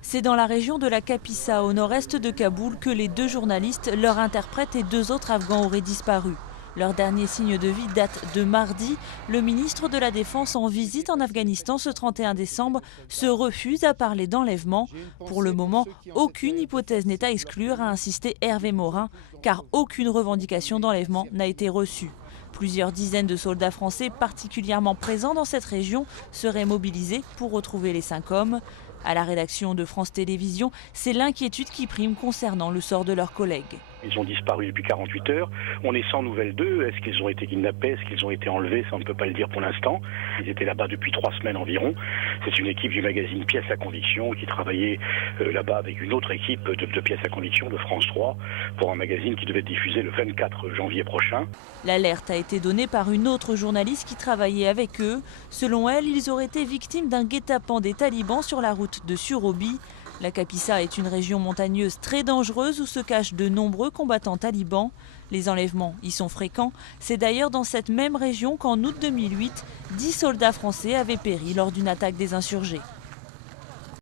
C'est dans la région de la Kapisa, au nord-est de Kaboul, que les 2 journalistes, leur interprète et 2 autres Afghans auraient disparu. Leur dernier signe de vie date de mardi. Le ministre de la Défense en visite en Afghanistan ce 31 décembre se refuse à parler d'enlèvement. Pour le moment, aucune hypothèse n'est à exclure, a insisté Hervé Morin, car aucune revendication d'enlèvement n'a été reçue. Plusieurs dizaines de soldats français particulièrement présents dans cette région seraient mobilisés pour retrouver les 5 hommes. À la rédaction de France Télévisions, c'est l'inquiétude qui prime concernant le sort de leurs collègues. Ils ont disparu depuis 48 heures. On est sans nouvelles d'eux. Est-ce qu'ils ont été kidnappés? Est-ce qu'ils ont été enlevés? Ça, on ne peut pas le dire pour l'instant. Ils étaient là-bas depuis 3 semaines environ. C'est une équipe du magazine Pièces à conviction qui travaillait là-bas avec une autre équipe de Pièces à conviction de France 3 pour un magazine qui devait être diffusé le 24 janvier prochain. L'alerte a été donnée par une autre journaliste qui travaillait avec eux. Selon elle, ils auraient été victimes d'un guet-apens des talibans sur la route de Surobi. La Kapisa est une région montagneuse très dangereuse où se cachent de nombreux combattants talibans. Les enlèvements y sont fréquents. C'est d'ailleurs dans cette même région qu'en août 2008, 10 soldats français avaient péri lors d'une attaque des insurgés.